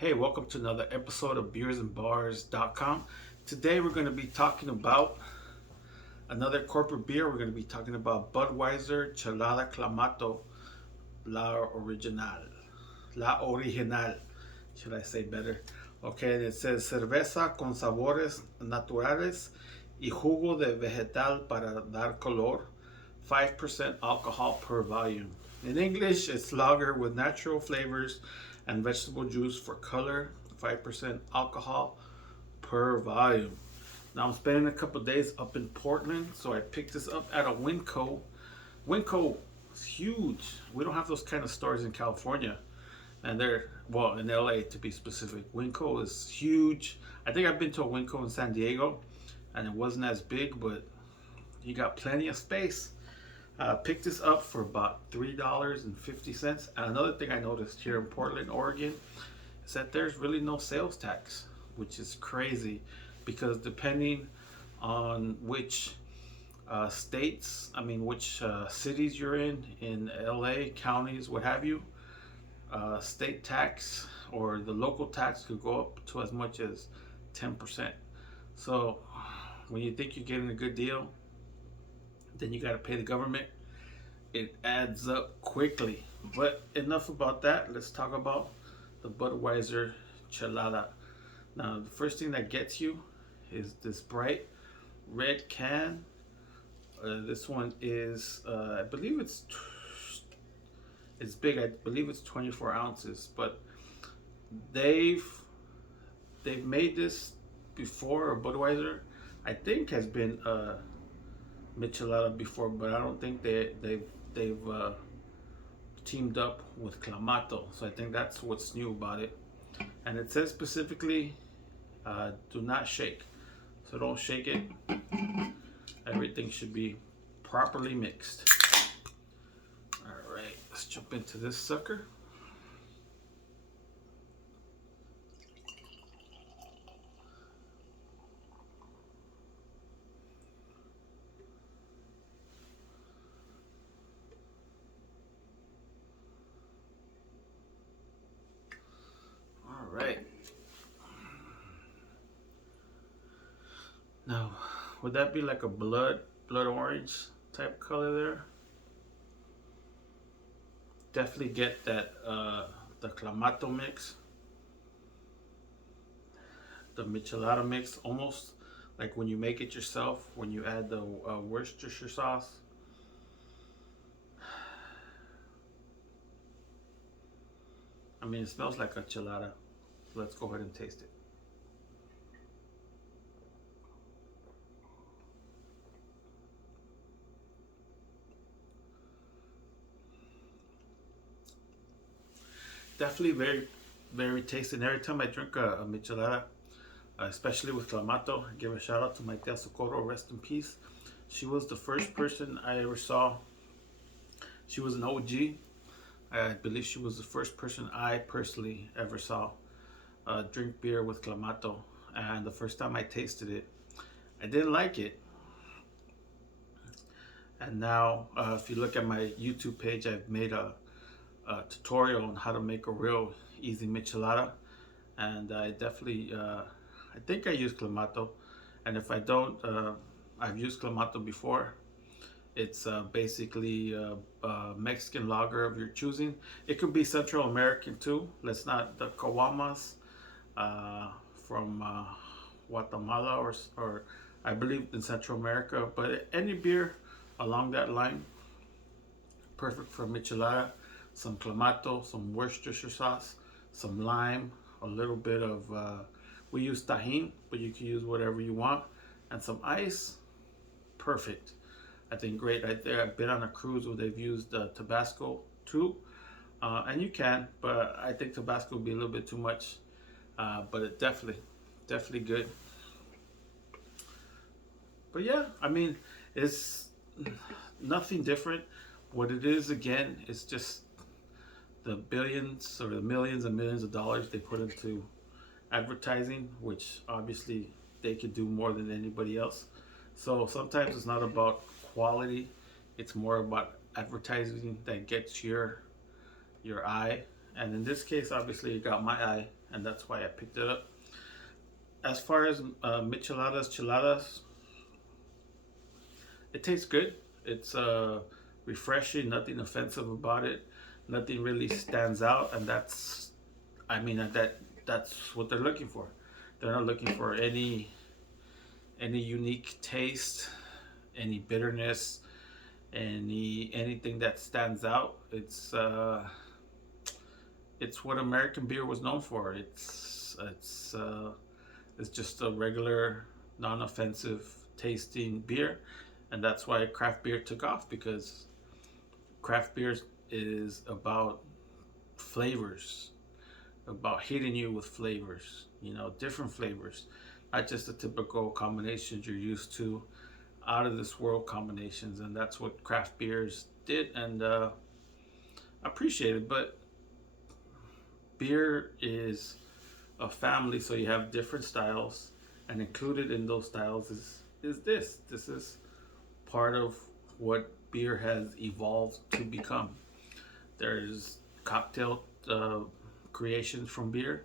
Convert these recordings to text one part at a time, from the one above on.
Hey, welcome to another episode of beersandbars.com. Today we're going to be talking about another corporate beer. We're going to be talking about Budweiser Chelada Clamato La Original, should I say better? Okay, and it says cerveza con sabores naturales y jugo de vegetal para dar color, 5% alcohol per volume. In English, it's lager with natural flavors and vegetable juice for color, 5% alcohol per volume. Now I'm spending a couple days up in Portland, so I picked this up at a Winco. Winco is huge. We don't have those kind of stores in California, and they're well in LA to be specific. Winco is huge. I think I've been to a Winco in San Diego, and it wasn't as big, but you got plenty of space. Picked this up for about $3.50. And another thing I noticed here in Portland, Oregon, is that there's really no sales tax, which is crazy because depending on which which cities you're in LA, counties, what have you, state tax or the local tax could go up to as much as 10%. So when you think you're getting a good deal, then you got to pay the government. It adds up quickly. But enough about that. Let's talk about the Budweiser Chelada. Now, the first thing that gets you is this bright red can. This one is, I believe it's big. I believe it's 24 ounces. But they've made this before. Budweiser, I think, has been Michelada before, but I don't think they've teamed up with Clamato. So I think that's what's new about it. And it says specifically, do not shake. So don't shake it. Everything should be properly mixed. All right, let's jump into this sucker. All right. Now, would that be like a blood orange type color there? Definitely get that the Clamato mix, the Michelada mix, almost like when you make it yourself, when you add the Worcestershire sauce. I mean, it smells like a chelada. So let's go ahead and taste it. Definitely very, very tasty. And every time I drink a michelada, especially with Clamato, I give a shout out to my tia Socorro, rest in peace. She was the first person I ever saw. She was an OG. I believe she was the first person I personally ever saw drink beer with Clamato. And the first time I tasted it, I didn't like it. And now, if you look at my YouTube page, I've made a tutorial on how to make a real easy michelada. And I definitely, I think I use Clamato. And if I don't, I've used Clamato before. It's basically a Mexican lager of your choosing. It could be Central American too. Let's not the Caguamas from Guatemala or I believe in Central America. But any beer along that line, perfect for michelada. Some Clamato, some Worcestershire sauce, some lime, a little bit of we use tahini, but you can use whatever you want, and some ice. Perfect. I think great right there. I've been on a cruise where they've used Tabasco too, and you can, but I think Tabasco would be a little bit too much. But it definitely good. But yeah, I mean, it's nothing different. What it is again, it's just the billions or the millions and millions of dollars they put into advertising, which obviously they could do more than anybody else. So sometimes it's not about quality, it's more about advertising that gets your eye And in this case, obviously, it got my eye, and that's why I picked it up. As far as Cheladas, it tastes good. It's refreshing, nothing offensive about it. Nothing really stands out, and that's what they're looking for. They're not looking for any unique taste, any bitterness, anything that stands out. It's what American beer was known for. It's just a regular, non-offensive tasting beer, and that's why craft beer took off, because craft beer is about flavors, about hitting you with flavors, different flavors, not just the typical combinations you're used to, out of this world combinations. And that's what craft beers did, and I appreciate it. But beer is a family, so you have different styles, and included in those styles is this is part of what beer has evolved to become. There's cocktail creations from beer.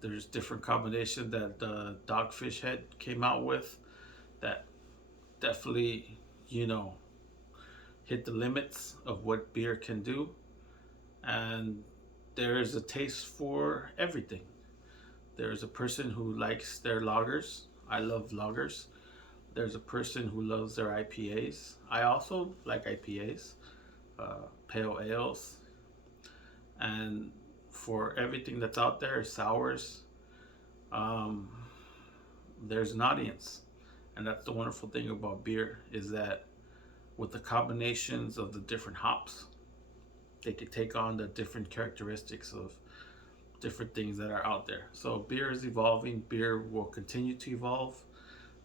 There's different combinations that Dogfish Head came out with that definitely, hit the limits of what beer can do. And there is a taste for everything. There's a person who likes their lagers. I love lagers. There's a person who loves their IPAs. I also like IPAs, pale ales, and for everything that's out there, sours, there's an audience. And that's the wonderful thing about beer, is that with the combinations of the different hops, they could take on the different characteristics of different things that are out there. So beer is evolving. Beer will continue to evolve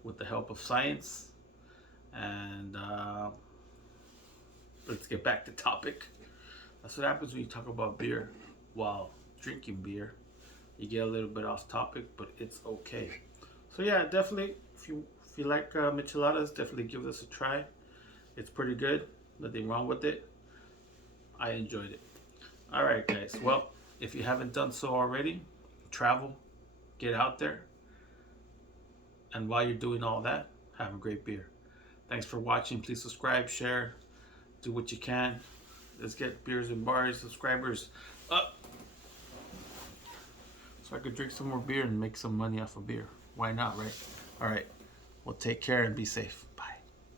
with the help of science. And let's get back to topic. That's what happens when you talk about beer while drinking beer. You get a little bit off topic, but it's okay. So yeah, definitely, if you like micheladas, definitely give this a try. It's pretty good. Nothing wrong with it. I enjoyed it. All right, guys. Well, if you haven't done so already, travel, get out there, and while you're doing all that, have a great beer. Thanks for watching. Please subscribe, share, do what you can. Let's get Beers and Bars subscribers up, so I could drink some more beer and make some money off of beer. Why not, right? All right. Well, take care and be safe.